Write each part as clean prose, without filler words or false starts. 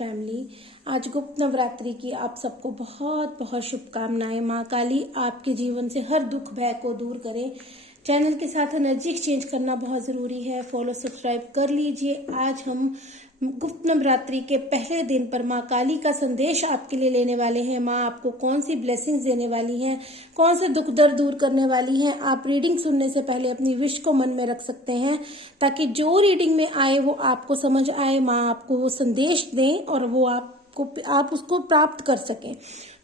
Family. आज गुप्त नवरात्रि की आप सबको बहुत बहुत शुभकामनाएं। माँ काली आपके जीवन से हर दुख भय को दूर करे। चैनल के साथ एनर्जी एक्सचेंज करना बहुत ज़रूरी है। फॉलो सब्सक्राइब कर लीजिए। आज हम गुप्त नवरात्रि के पहले दिन पर माँ काली का संदेश आपके लिए लेने वाले हैं। माँ आपको कौन सी ब्लेसिंग्स देने वाली हैं, कौन से दुख दर्द दूर करने वाली हैं। आप रीडिंग सुनने से पहले अपनी विश को मन में रख सकते हैं ताकि जो रीडिंग में आए वो आपको समझ आए। माँ आपको वो संदेश दें और वो आप उसको प्राप्त कर सकें।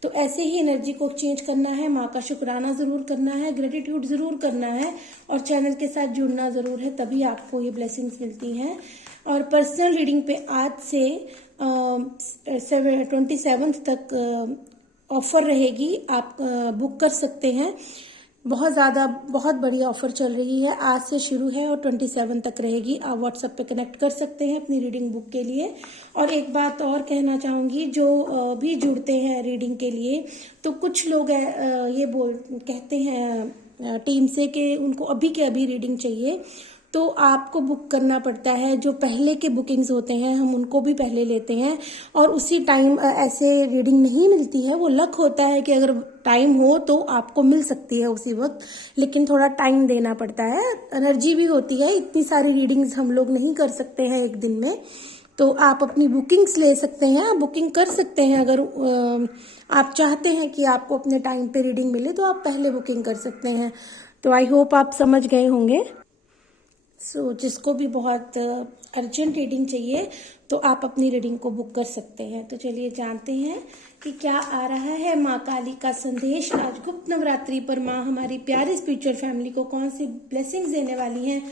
तो ऐसे ही एनर्जी को चेंज करना है। माँ का शुक्राना जरूर करना है, ग्रेटिट्यूड जरूर करना है और चैनल के साथ जुड़ना जरूर है, तभी आपको ये ब्लेसिंग्स मिलती हैं। और पर्सनल रीडिंग पे आज से 27 तक ऑफर रहेगी। आप बुक कर सकते हैं। बहुत बड़ी ऑफर चल रही है। आज से शुरू है और 27 तक रहेगी। आप व्हाट्सएप पे कनेक्ट कर सकते हैं अपनी रीडिंग बुक के लिए। और एक बात और कहना चाहूंगी, जो भी जुड़ते हैं रीडिंग के लिए, तो कुछ लोग ये कहते हैं टीम से कि उनको अभी के अभी रीडिंग चाहिए, तो आपको बुक करना पड़ता है। जो पहले के बुकिंग्स होते हैं हम उनको भी पहले लेते हैं और उसी टाइम ऐसे रीडिंग नहीं मिलती है। वो लक होता है कि अगर टाइम हो तो आपको मिल सकती है उसी वक्त, लेकिन थोड़ा टाइम देना पड़ता है। एनर्जी भी होती है, इतनी सारी रीडिंग्स हम लोग नहीं कर सकते हैं एक दिन में। तो आप अपनी बुकिंग्स ले सकते हैं, आप बुकिंग कर सकते हैं। अगर आप चाहते हैं कि आपको अपने टाइम पे रीडिंग मिले तो आप पहले बुकिंग कर सकते हैं। तो आई होप आप समझ गए होंगे। जिसको भी बहुत अर्जेंट रीडिंग चाहिए तो आप अपनी रीडिंग को बुक कर सकते हैं। तो चलिए जानते हैं कि क्या आ रहा है माँ काली का संदेश। आज गुप्त नवरात्रि पर माँ हमारी प्यारी स्पिरिचुअल फैमिली को कौन सी ब्लेसिंग्स देने वाली हैं,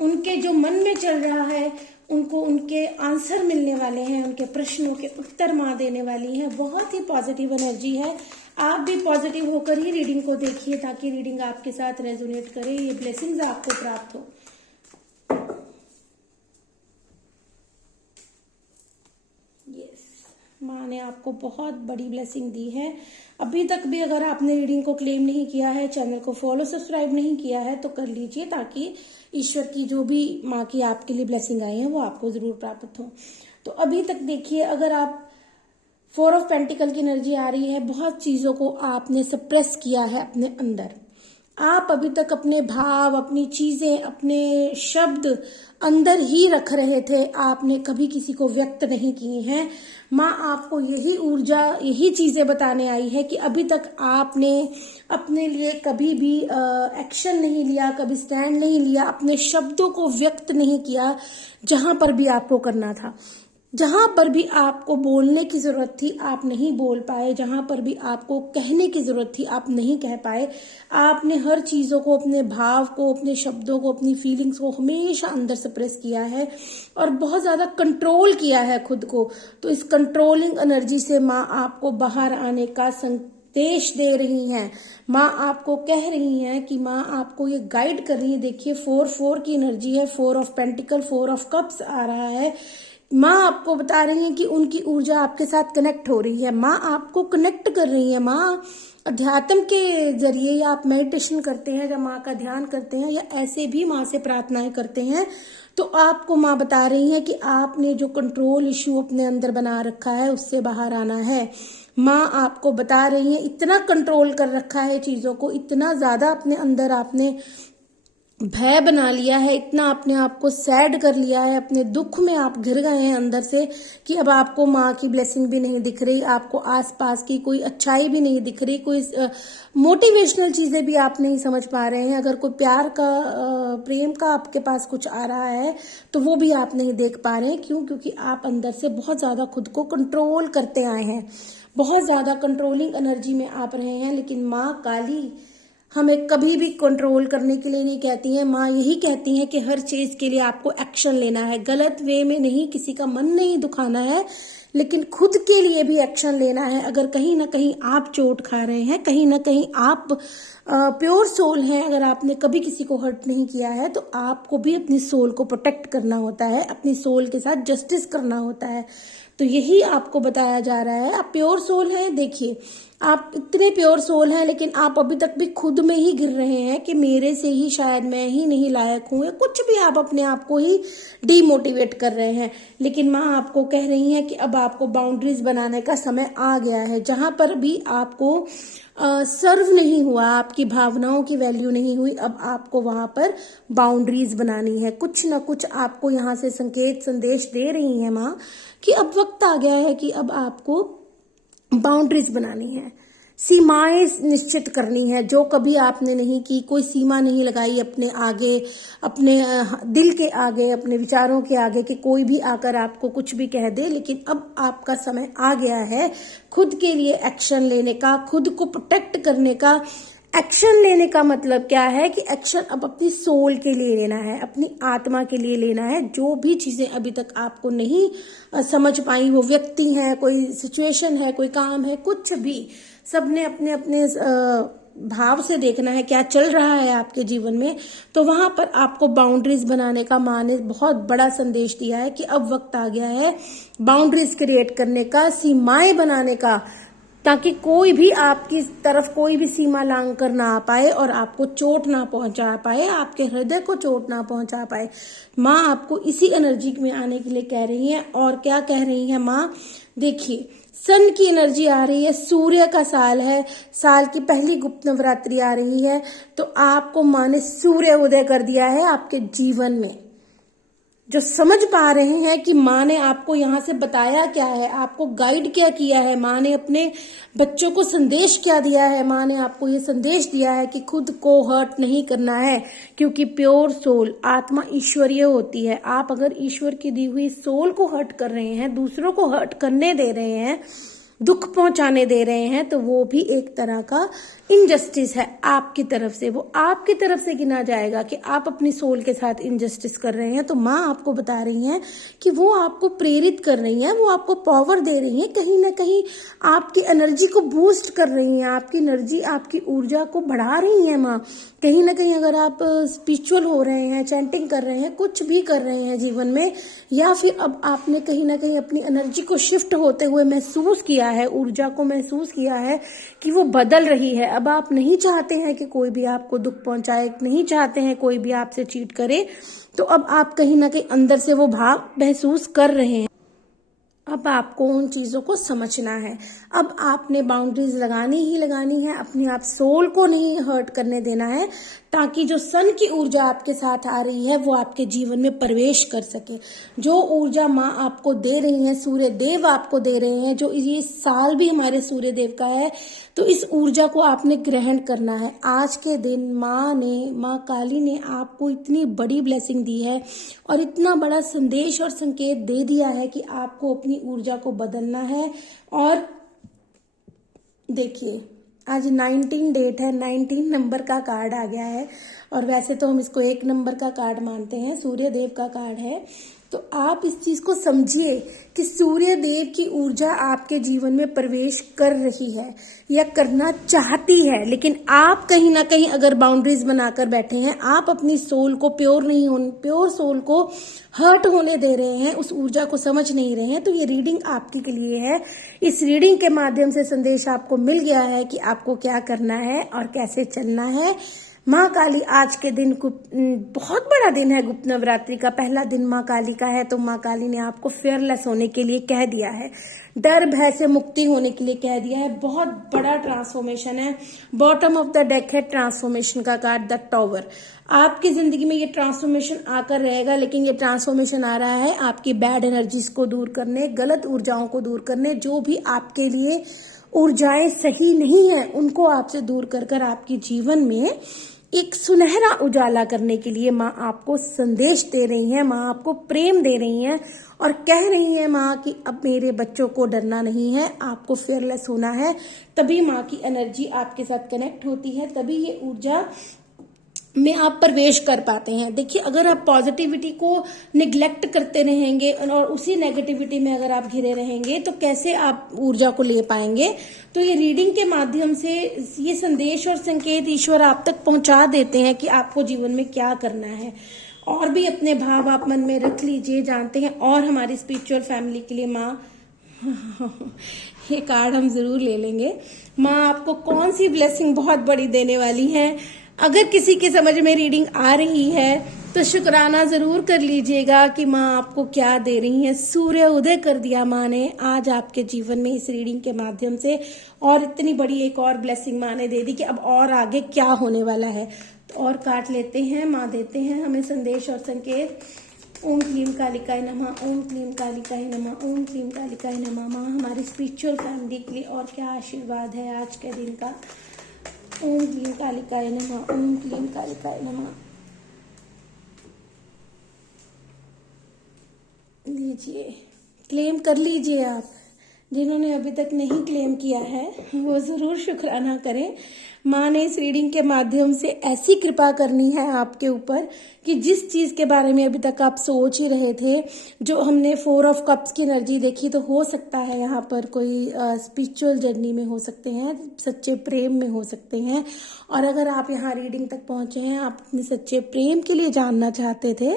उनके जो मन में चल रहा है उनको उनके आंसर मिलने वाले हैं, उनके प्रश्नों के उत्तर माँ देने वाली हैं। बहुत ही पॉजिटिव एनर्जी है। आप भी पॉजिटिव होकर ही रीडिंग को देखिए ताकि रीडिंग आपके साथ रेजोनेट करे, ये ब्लेसिंग्स आपको प्राप्त हो। माँ ने आपको बहुत बड़ी ब्लेसिंग दी है। अभी तक भी अगर आपने रीडिंग को क्लेम नहीं किया है, चैनल को फॉलो सब्सक्राइब नहीं किया है, तो कर लीजिए ताकि ईश्वर की जो भी माँ की आपके लिए ब्लेसिंग आई है वो आपको जरूर प्राप्त हो। तो अभी तक देखिए, अगर आप 4 ऑफ पेंटिकल की एनर्जी आ रही है, बहुत चीजों को आपने सप्रेस किया है अपने अंदर। आप अभी तक अपने भाव, अपनी चीजें, अपने शब्द अंदर ही रख रहे थे, आपने कभी किसी को व्यक्त नहीं किए हैं। माँ आपको यही ऊर्जा, यही चीजें बताने आई है कि अभी तक आपने अपने लिए कभी भी एक्शन नहीं लिया, कभी स्टैंड नहीं लिया, अपने शब्दों को व्यक्त नहीं किया जहां पर भी आपको करना था। जहां पर भी आपको बोलने की जरूरत थी आप नहीं बोल पाए, जहां पर भी आपको कहने की जरूरत थी आप नहीं कह पाए। आपने हर चीजों को, अपने भाव को, अपने शब्दों को, अपनी फीलिंग्स को हमेशा अंदर सप्रेस किया है और बहुत ज्यादा कंट्रोल किया है खुद को। तो इस कंट्रोलिंग एनर्जी से माँ आपको बाहर आने का संदेश दे रही हैं। माँ आपको कह रही हैं कि माँ आपको ये गाइड कर रही है। देखिए 4 की एनर्जी है, 4 ऑफ पेंटिकल, 4 ऑफ कप्स आ रहा है। माँ आपको बता रही है कि उनकी ऊर्जा आपके साथ कनेक्ट हो रही है। माँ आपको कनेक्ट कर रही है। माँ अध्यात्म के जरिए, या आप मेडिटेशन करते हैं या माँ का ध्यान करते हैं या ऐसे भी माँ से प्रार्थनाएं करते हैं, तो आपको माँ बता रही है कि आपने जो कंट्रोल इश्यू अपने अंदर बना रखा है उससे बाहर आना है। माँ आपको बता रही है, इतना कंट्रोल कर रखा है चीजों को, इतना ज्यादा अपने अंदर आपने भय बना लिया है, इतना अपने आप को सैड कर लिया है, अपने दुख में आप घिर गए हैं अंदर से कि अब आपको माँ की ब्लेसिंग भी नहीं दिख रही, आपको आसपास की कोई अच्छाई भी नहीं दिख रही, कोई मोटिवेशनल चीजें भी आप नहीं समझ पा रहे हैं। अगर कोई प्यार का, प्रेम का आपके पास कुछ आ रहा है तो वो भी आप नहीं देख पा रहे हैं। क्यों? क्योंकि आप अंदर से बहुत ज्यादा खुद को कंट्रोल करते आए हैं, बहुत ज्यादा कंट्रोलिंग एनर्जी में आप रहे हैं। लेकिन माँ काली हमें कभी भी कंट्रोल करने के लिए नहीं कहती हैं। माँ यही कहती हैं कि हर चीज के लिए आपको एक्शन लेना है, गलत वे में नहीं, किसी का मन नहीं दुखाना है, लेकिन खुद के लिए भी एक्शन लेना है। अगर कहीं ना कहीं आप चोट खा रहे हैं, कहीं ना कहीं आप प्योर सोल हैं, अगर आपने कभी किसी को हर्ट नहीं किया है, तो आपको भी अपनी सोल को प्रोटेक्ट करना होता है, अपनी सोल के साथ जस्टिस करना होता है। तो यही आपको बताया जा रहा है। आप प्योर सोल हैं। देखिए, आप इतने प्योर सोल हैं, लेकिन आप अभी तक भी खुद में ही गिर रहे हैं कि मेरे से ही शायद मैं ही नहीं लायक हूं, या कुछ भी आप अपने आप को ही डीमोटिवेट कर रहे हैं। लेकिन माँ आपको कह रही है कि अब आपको बाउंड्रीज बनाने का समय आ गया है। जहां पर भी आपको सर्व नहीं हुआ, आपकी भावनाओं की वैल्यू नहीं हुई, अब आपको वहां पर बाउंड्रीज बनानी है। कुछ ना कुछ आपको यहाँ से संकेत संदेश दे रही है माँ कि अब वक्त आ गया है कि अब आपको बाउंड्रीज बनानी है, सीमाएं निश्चित करनी है। जो कभी आपने नहीं की, कोई सीमा नहीं लगाई अपने आगे, अपने दिल के आगे, अपने विचारों के आगे कि कोई भी आकर आपको कुछ भी कह दे। लेकिन अब आपका समय आ गया है खुद के लिए एक्शन लेने का, खुद को प्रोटेक्ट करने का। एक्शन लेने का मतलब क्या है कि एक्शन अब अपनी सोल के लिए लेना है, अपनी आत्मा के लिए लेना है। जो भी चीजें अभी तक आपको नहीं समझ पाई, वो व्यक्ति है, कोई सिचुएशन है, कोई काम है, कुछ भी, सबने अपने अपने भाव से देखना है क्या चल रहा है आपके जीवन में। तो वहां पर आपको बाउंड्रीज बनाने का माँ ने बहुत बड़ा संदेश दिया है कि अब वक्त आ गया है बाउंड्रीज क्रिएट करने का, सीमाएं बनाने का, ताकि कोई भी आपकी तरफ कोई भी सीमा लांग कर ना आ पाए और आपको चोट ना पहुंचा पाए, आपके हृदय को चोट ना पहुंचा पाए। माँ आपको इसी एनर्जी में आने के लिए कह रही है। और क्या कह रही है माँ? देखिए, सन की एनर्जी आ रही है, सूर्य का साल है, साल की पहली गुप्त नवरात्रि आ रही है। तो आपको माँ ने सूर्य उदय कर दिया है आपके जीवन में। जो समझ पा रहे हैं कि माँ ने आपको यहाँ से बताया क्या है, आपको गाइड क्या किया है, माँ ने अपने बच्चों को संदेश क्या दिया है। माँ ने आपको ये संदेश दिया है कि खुद को हर्ट नहीं करना है, क्योंकि प्योर सोल, आत्मा ईश्वरीय होती है। आप अगर ईश्वर की दी हुई सोल को हर्ट कर रहे हैं, दूसरों को हर्ट करने दे रहे हैं, दुख पहुंचाने दे रहे हैं, तो वो भी एक तरह का इनजस्टिस है आपकी तरफ से। वो आपकी तरफ से गिना जाएगा कि आप अपनी सोल के साथ इनजस्टिस कर रहे हैं। तो माँ आपको बता रही हैं कि वो आपको प्रेरित कर रही हैं, वो आपको पावर दे रही हैं, कहीं ना कहीं आपकी एनर्जी को बूस्ट कर रही हैं, आपकी एनर्जी, आपकी ऊर्जा को बढ़ा रही हैं माँ। कहीं ना कहीं अगर आप स्पिरिचुअल हो रहे हैं, चैंटिंग कर रहे हैं, कुछ भी कर रहे हैं जीवन में, या फिर अब आपने कहीं ना कहीं अपनी एनर्जी को शिफ्ट होते हुए महसूस किया है, ऊर्जा को महसूस किया है कि वो बदल रही है। अब आप नहीं चाहते हैं कि कोई भी आपको दुख पहुंचाए, नहीं चाहते हैं कोई भी आपसे चीट करे, तो अब आप कहीं ना कहीं अंदर से वो भाव महसूस कर रहे हैं। अब आपको उन चीजों को समझना है। अब आपने बाउंड्रीज लगानी ही लगानी है, अपने आप सोल को नहीं हर्ट करने देना है, ताकि जो सन की ऊर्जा आपके साथ आ रही है वो आपके जीवन में प्रवेश कर सके। जो ऊर्जा माँ आपको दे रही है, सूर्य देव आपको दे रहे हैं, जो ये साल भी हमारे सूर्य देव का है, तो इस ऊर्जा को आपने ग्रहण करना है। आज के दिन माँ काली ने आपको इतनी बड़ी ब्लेसिंग दी है और इतना बड़ा संदेश और संकेत दे दिया है कि आपको अपनी ऊर्जा को बदलना है। और देखिए, आज 19 डेट है, 19 नंबर का कार्ड आ गया है, और वैसे तो हम इसको 1 नंबर का कार्ड मानते हैं, सूर्य देव का कार्ड है। तो आप इस चीज को समझिए कि सूर्य देव की ऊर्जा आपके जीवन में प्रवेश कर रही है या करना चाहती है, लेकिन आप कहीं ना कहीं अगर बाउंड्रीज बनाकर बैठे हैं, आप अपनी सोल को प्योर सोल को हर्ट होने दे रहे हैं, उस ऊर्जा को समझ नहीं रहे हैं। तो ये रीडिंग आपके के लिए है। इस रीडिंग के माध्यम से संदेश आपको मिल गया है कि आपको क्या करना है और कैसे चलना है। माँ काली आज के दिन बहुत बड़ा दिन है, गुप्त नवरात्रि का पहला दिन माँ काली का है। तो माँ काली ने आपको फेयरलेस होने के लिए कह दिया है, डर भय से मुक्ति होने के लिए कह दिया है। बहुत बड़ा ट्रांसफॉर्मेशन है। बॉटम ऑफ द डेक है ट्रांसफॉर्मेशन का कार्ड, द टॉवर। आपकी जिंदगी में ये ट्रांसफॉर्मेशन आकर रहेगा, लेकिन ये ट्रांसफॉर्मेशन आ रहा है आपकी बैड एनर्जीज को दूर करने, गलत ऊर्जाओं को दूर करने। जो भी आपके लिए ऊर्जाएं सही नहीं है, उनको आपसे दूर कर आपके जीवन में एक सुनहरा उजाला करने के लिए माँ आपको संदेश दे रही है, माँ आपको प्रेम दे रही है और कह रही है माँ कि अब मेरे बच्चों को डरना नहीं है, आपको फेयरलेस होना है। तभी माँ की एनर्जी आपके साथ कनेक्ट होती है, तभी ये ऊर्जा में आप प्रवेश कर पाते हैं। देखिए, अगर आप पॉजिटिविटी को निग्लेक्ट करते रहेंगे और उसी नेगेटिविटी में अगर आप घिरे रहेंगे, तो कैसे आप ऊर्जा को ले पाएंगे। तो ये रीडिंग के माध्यम से ये संदेश और संकेत ईश्वर आप तक पहुंचा देते हैं कि आपको जीवन में क्या करना है। और भी अपने भाव आप मन में रख लीजिए, जानते हैं। और हमारी स्पिरिचुअल फैमिली के लिए माँ ये कार्ड हम जरूर ले लेंगे। माँ आपको कौन सी ब्लेसिंग बहुत बड़ी देने वाली है? अगर किसी के समझ में रीडिंग आ रही है तो शुक्राना जरूर कर लीजिएगा कि माँ आपको क्या दे रही है। सूर्य उदय कर दिया माँ ने आज आपके जीवन में इस रीडिंग के माध्यम से, और इतनी बड़ी एक और ब्लेसिंग माँ ने दे दी कि अब और आगे क्या होने वाला है। तो और काट लेते हैं, माँ देते हैं हमें संदेश और संकेत। ओम क्लीम कालिकाय नमः, ओम क्लीम कालिकाय नमः, ओम क्लीम कालिकाय नमः। माँ हमारी स्पिरिचुअल फैमिली के लिए और क्या आशीर्वाद है आज के दिन का। ओम क्लीम कालिकाय नमः, ओम क्लीम कालिकाय नमः। लीजिए, क्लेम कर लीजिए। आप जिन्होंने अभी तक नहीं क्लेम किया है वो जरूर शुक्राना करें। माँ ने इस रीडिंग के माध्यम से ऐसी कृपा करनी है आपके ऊपर कि जिस चीज के बारे में अभी तक आप सोच ही रहे थे, जो हमने 4 ऑफ कप्स की एनर्जी देखी, तो हो सकता है यहाँ पर कोई स्पिरिचुअल जर्नी में हो सकते हैं, सच्चे प्रेम में हो सकते हैं। और अगर आप यहाँ रीडिंग तक पहुंचे हैं, आप अपने सच्चे प्रेम के लिए जानना चाहते थे,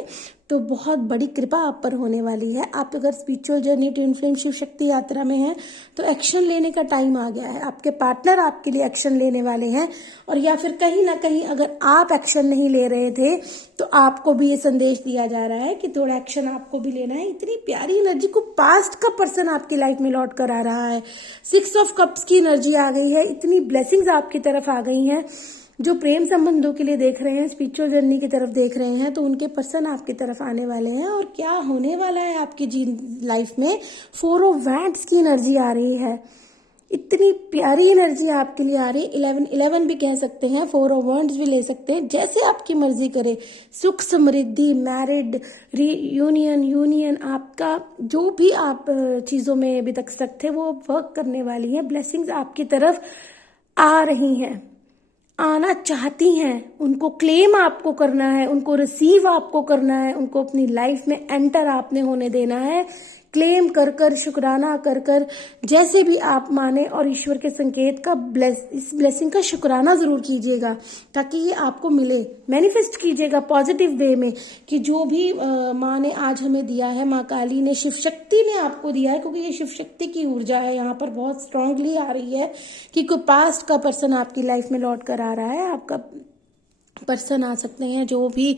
तो बहुत बड़ी कृपा आप पर होने वाली है। आप अगर spiritual journey twin flame Shiv Shakti यात्रा में हैं तो एक्शन लेने का टाइम आ गया है। आपके पार्टनर आपके लिए एक्शन लेने वाले हैं, और या फिर कहीं ना कहीं अगर आप एक्शन नहीं ले रहे थे तो आपको भी ये संदेश दिया जा रहा है कि थोड़ा एक्शन आपको भी लेना है। इतनी प्यारी एनर्जी को पास्ट का पर्सन आपकी लाइफ में लौट कर आ रहा है। 6 ऑफ कप्स की एनर्जी आ गई है। इतनी ब्लेसिंग्स आपकी तरफ आ गई हैं। जो प्रेम संबंधों के लिए देख रहे हैं, स्पिरिचुअल जर्नी की तरफ देख रहे हैं, तो उनके पर्सन आपकी तरफ आने वाले हैं। और क्या होने वाला है आपकी लाइफ में, 4 ऑफ वैंड्स की एनर्जी आ रही है। इतनी प्यारी एनर्जी आपके लिए आ रही है। 11 भी कह सकते हैं, 4 ऑफ वैंड्स भी ले सकते हैं, जैसे आपकी मर्जी करे। सुख समृद्धि, मैरिड, यूनियन, आपका जो भी आप चीजों में अभी तक स्टक थे वो वर्क करने वाली है। ब्लेसिंग्स आपकी तरफ आ रही हैं, आना चाहती हैं। उनको क्लेम आपको करना है, उनको रिसीव आपको करना है, उनको अपनी लाइफ में एंटर आपने होने देना है। क्लेम कर कर, शुक्राना कर कर, जैसे भी आप माने, और ईश्वर के संकेत का इस ब्लेसिंग का शुक्राना जरूर कीजिएगा ताकि ये आपको मिले। मैनिफेस्ट कीजिएगा पॉजिटिव वे में कि जो भी माँ ने आज हमें दिया है, माँ काली ने, शिव शक्ति ने आपको दिया है, क्योंकि ये शिव शक्ति की ऊर्जा है यहाँ पर बहुत स्ट्रांगली आ रही है कि कोई पास्ट का पर्सन आपकी लाइफ में लौट कर आ रहा है। आपका पर्सन आ सकते हैं जो भी,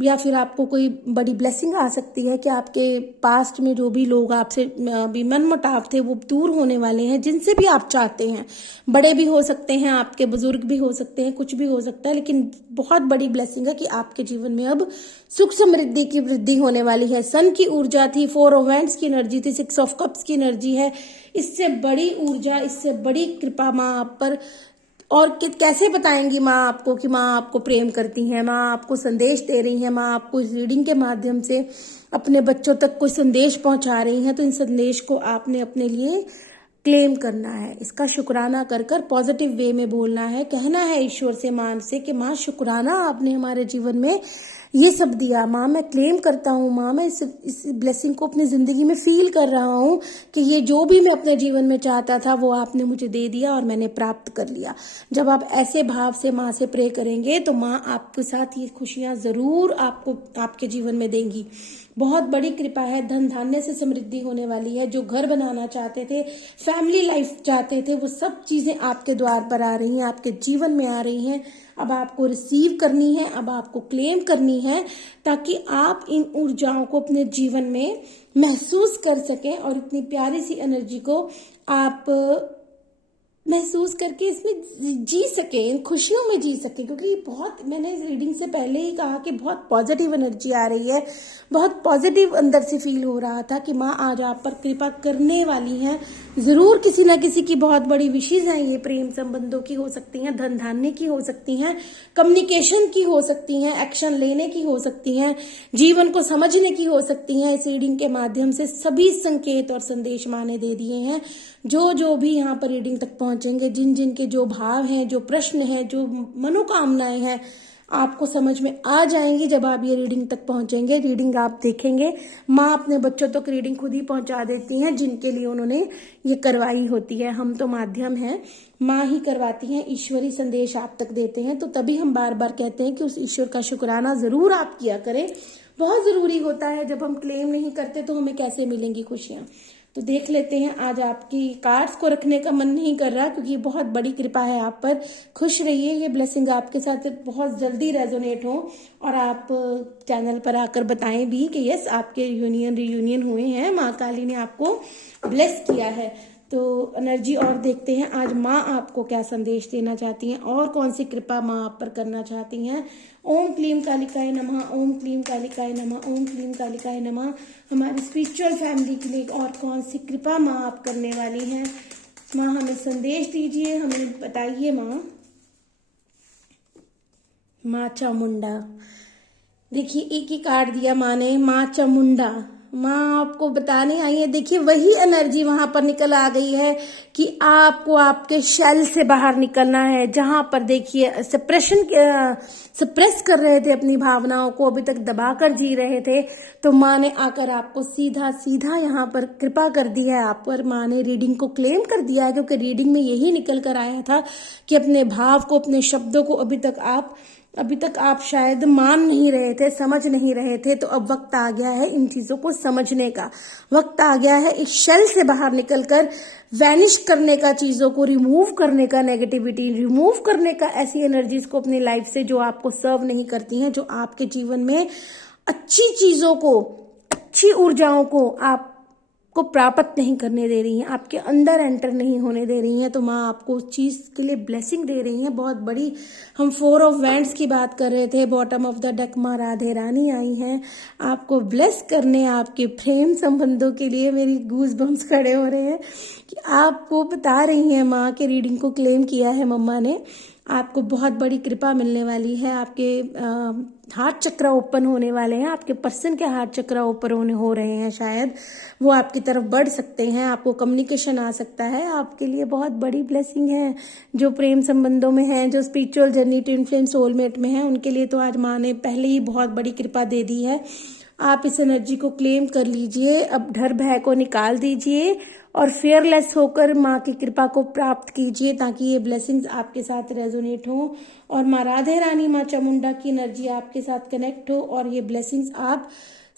या फिर आपको कोई बड़ी ब्लेसिंग आ सकती है कि आपके पास्ट में जो भी लोग आपसे भी मनमुटाव थे वो दूर होने वाले हैं, जिनसे भी आप चाहते हैं। बड़े भी हो सकते हैं, आपके बुजुर्ग भी हो सकते हैं, कुछ भी हो सकता है, लेकिन बहुत बड़ी ब्लेसिंग है कि आपके जीवन में अब सुख समृद्धि की वृद्धि होने वाली है। सन की ऊर्जा थी, 4 ऑफ वैंड्स की एनर्जी थी, 6 ऑफ कप्स की एनर्जी है। इससे बड़ी ऊर्जा, इससे बड़ी कृपा माँ आप पर। और कैसे बताएंगी माँ आपको कि माँ आपको प्रेम करती हैं, माँ आपको संदेश दे रही हैं, माँ आपको इस रीडिंग के माध्यम से अपने बच्चों तक कोई संदेश पहुंचा रही हैं। तो इन संदेश को आपने अपने लिए क्लेम करना है, इसका शुक्राना कर कर पॉजिटिव वे में बोलना है, कहना है ईश्वर से, माँ से कि माँ शुक्राना, आपने हमारे जीवन में ये सब दिया। माँ मैं क्लेम करता हूँ, माँ मैं इस ब्लेसिंग को अपनी जिंदगी में फील कर रहा हूँ कि ये जो भी मैं अपने जीवन में चाहता था वो आपने मुझे दे दिया और मैंने प्राप्त कर लिया। जब आप ऐसे भाव से माँ से प्रे करेंगे तो माँ आपके साथ ये खुशियाँ जरूर आपको आपके जीवन में देंगी। बहुत बड़ी कृपा है, धन धान्य से समृद्धि होने वाली है। जो घर बनाना चाहते थे, फैमिली लाइफ चाहते थे, वो सब चीजें आपके द्वार पर आ रही हैं, आपके जीवन में आ रही हैं। अब आपको रिसीव करनी है, अब आपको क्लेम करनी है, ताकि आप इन ऊर्जाओं को अपने जीवन में महसूस कर सकें और इतनी प्यारी सी एनर्जी को आप महसूस करके इसमें जी सके, इन खुशियों में जी सके। क्योंकि बहुत, मैंने इस रीडिंग से पहले ही कहा कि बहुत पॉजिटिव एनर्जी आ रही है, बहुत पॉजिटिव अंदर से फील हो रहा था कि माँ आज आप पर कृपा करने वाली हैं। जरूर किसी ना किसी की बहुत बड़ी विशेष हैं, ये प्रेम संबंधों की हो सकती हैं, धन धान्य की हो सकती हैं, कम्युनिकेशन की हो सकती हैं, एक्शन लेने की हो सकती हैं, जीवन को समझने की हो सकती हैं। इस रीडिंग के माध्यम से सभी संकेत और संदेश माँ ने दे दिए हैं। जो भी यहाँ पर रीडिंग तक पहुंचेंगे, जिन जिन के जो भाव हैं, जो प्रश्न हैं, जो मनोकामनाएं हैं, आपको समझ में आ जाएंगी जब आप ये रीडिंग तक पहुंचेंगे। रीडिंग आप देखेंगे, माँ अपने बच्चों तक रीडिंग खुद ही पहुंचा देती हैं, जिनके लिए उन्होंने ये करवाई होती है। हम तो माध्यम हैं, माँ ही करवाती हैं, ईश्वरी संदेश आप तक देते हैं। तो तभी हम बार बार कहते हैं कि उस ईश्वर का शुक्राना जरूर आप किया करें। बहुत जरूरी होता है, जब हम क्लेम नहीं करते तो हमें कैसे मिलेंगी खुशियाँ। तो देख लेते हैं। आज आपकी कार्ड्स को रखने का मन नहीं कर रहा क्योंकि बहुत बड़ी कृपा है आप पर। खुश रहिए, ये ब्लेसिंग आपके साथ बहुत जल्दी रेजोनेट हो और आप चैनल पर आकर बताएं भी कि यस आपके रियूनियन हुए हैं, माँ काली ने आपको ब्लेस किया है। तो एनर्जी और देखते हैं आज माँ आपको क्या संदेश देना चाहती हैं और कौन सी कृपा माँ आप पर करना चाहती हैं। ओम क्लीम कालिकाय नमः, ओम क्लीम कालिकाय नमः, ओम क्लीम कालिकाय नमः। हमारी स्पिरिचुअल फैमिली के लिए और कौन सी कृपा माँ आप करने वाली हैं। माँ हमें संदेश दीजिए, हमें बताइए माँ। माँ चामुंडा, देखिए एक ही कार्ड दिया माँ ने, माँ चामुंडा। माँ आपको बताने आई है, देखिए वही एनर्जी वहां पर निकल आ गई है कि आपको आपके शेल से बाहर निकलना है। जहां पर देखिए सप्रेस कर रहे थे अपनी भावनाओं को, अभी तक दबा कर जी रहे थे, तो माँ ने आकर आपको सीधा सीधा यहाँ पर कृपा कर दी है। आप पर माँ ने रीडिंग को क्लेम कर दिया है क्योंकि रीडिंग में यही निकल कर आया था कि अपने भाव को, अपने शब्दों को अभी तक आप शायद मान नहीं रहे थे, समझ नहीं रहे थे। तो अब वक्त आ गया है इन चीजों को समझने का, वक्त आ गया है इस शेल से बाहर निकलकर वैनिश करने का, चीजों को रिमूव करने का, नेगेटिविटी रिमूव करने का, ऐसी एनर्जीज को अपनी लाइफ से जो आपको सर्व नहीं करती हैं, जो आपके जीवन में अच्छी चीजों को, अच्छी ऊर्जाओं को आपको प्राप्त नहीं करने दे रही हैं, आपके अंदर एंटर नहीं होने दे रही हैं। तो माँ आपको उस चीज के लिए ब्लेसिंग दे रही हैं बहुत बड़ी। हम 4 ऑफ वैंड्स की बात कर रहे थे, बॉटम ऑफ द डेक माँ राधे रानी आई हैं आपको ब्लेस करने, आपके प्रेम संबंधों के लिए। मेरी गूज बम्स खड़े हो रहे हैं कि आपको बता रही हैं माँ के रीडिंग को क्लेम किया है मम्मा ने। आपको बहुत बड़ी कृपा मिलने वाली है, आपके हार्ट चक्र ओपन होने वाले हैं, आपके पर्सन के हार्ट चक्र ओपन हो रहे हैं, शायद वो आपकी तरफ बढ़ सकते हैं, आपको कम्युनिकेशन आ सकता है। आपके लिए बहुत बड़ी ब्लेसिंग है। जो प्रेम संबंधों में हैं, जो spiritual journey, twin flame, soulmate में हैं, उनके लिए तो आज माँ ने पहले ही बहुत बड़ी कृपा दे दी है। आप इस एनर्जी को क्लेम कर लीजिए, अब डर भय को निकाल दीजिए और फेयरलेस होकर माँ की कृपा को प्राप्त कीजिए ताकि ये ब्लेसिंग्स आपके साथ रेजोनेट हो और माँ राधे रानी, माँ चामुंडा की एनर्जी आपके साथ कनेक्ट हो और ये ब्लेसिंग्स आप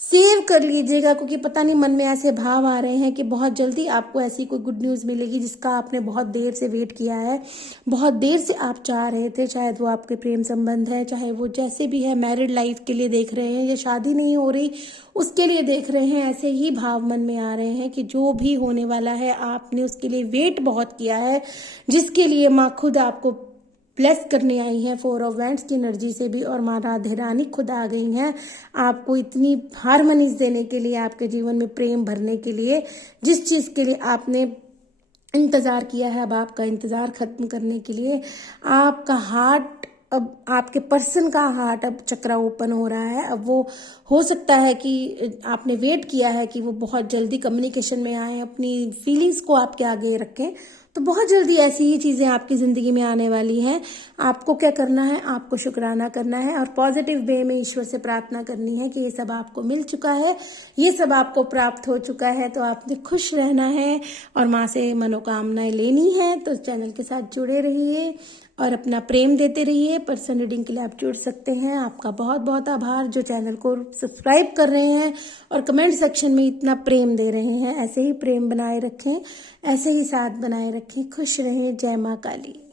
सेव कर लीजिएगा। क्योंकि पता नहीं मन में ऐसे भाव आ रहे हैं कि बहुत जल्दी आपको ऐसी कोई गुड न्यूज़ मिलेगी जिसका आपने बहुत देर से वेट किया है, बहुत देर से आप चाह रहे थे। चाहे वो आपके प्रेम संबंध है, चाहे वो जैसे भी है, मैरिड लाइफ के लिए देख रहे हैं या शादी नहीं हो रही उसके लिए देख रहे हैं, ऐसे ही भाव मन में आ रहे हैं कि जो भी होने वाला है आपने उसके लिए वेट बहुत किया है, जिसके लिए माँ खुद आपको ब्लेस करने आई हैं 4 ऑफ वैंड्स की एनर्जी से भी। और माँ राधे रानी खुद आ गई हैं आपको इतनी हारमोनीज देने के लिए, आपके जीवन में प्रेम भरने के लिए, जिस चीज़ के लिए आपने इंतज़ार किया है, अब आपका इंतज़ार खत्म करने के लिए। आपका हार्ट, अब आपके पर्सन का हार्ट अब चक्रा ओपन हो रहा है। अब वो हो सकता है कि आपने वेट किया है कि वो बहुत जल्दी कम्युनिकेशन में आए, अपनी फीलिंग्स को आपके आगे रखें, तो बहुत जल्दी ऐसी ही चीज़ें आपकी ज़िंदगी में आने वाली हैं। आपको क्या करना है, आपको शुक्राना करना है और पॉजिटिव वे में ईश्वर से प्रार्थना करनी है कि ये सब आपको मिल चुका है, ये सब आपको प्राप्त हो चुका है, तो आपने खुश रहना है और माँ से मनोकामनाएं लेनी है। तो चैनल के साथ जुड़े रहिए और अपना प्रेम देते रहिए। पर्सन रीडिंग के लिए आप जुड़ सकते हैं। आपका बहुत बहुत आभार जो चैनल को सब्सक्राइब कर रहे हैं और कमेंट सेक्शन में इतना प्रेम दे रहे हैं। ऐसे ही प्रेम बनाए रखें, ऐसे ही साथ बनाए रखें। खुश रहें। जय माँ काली।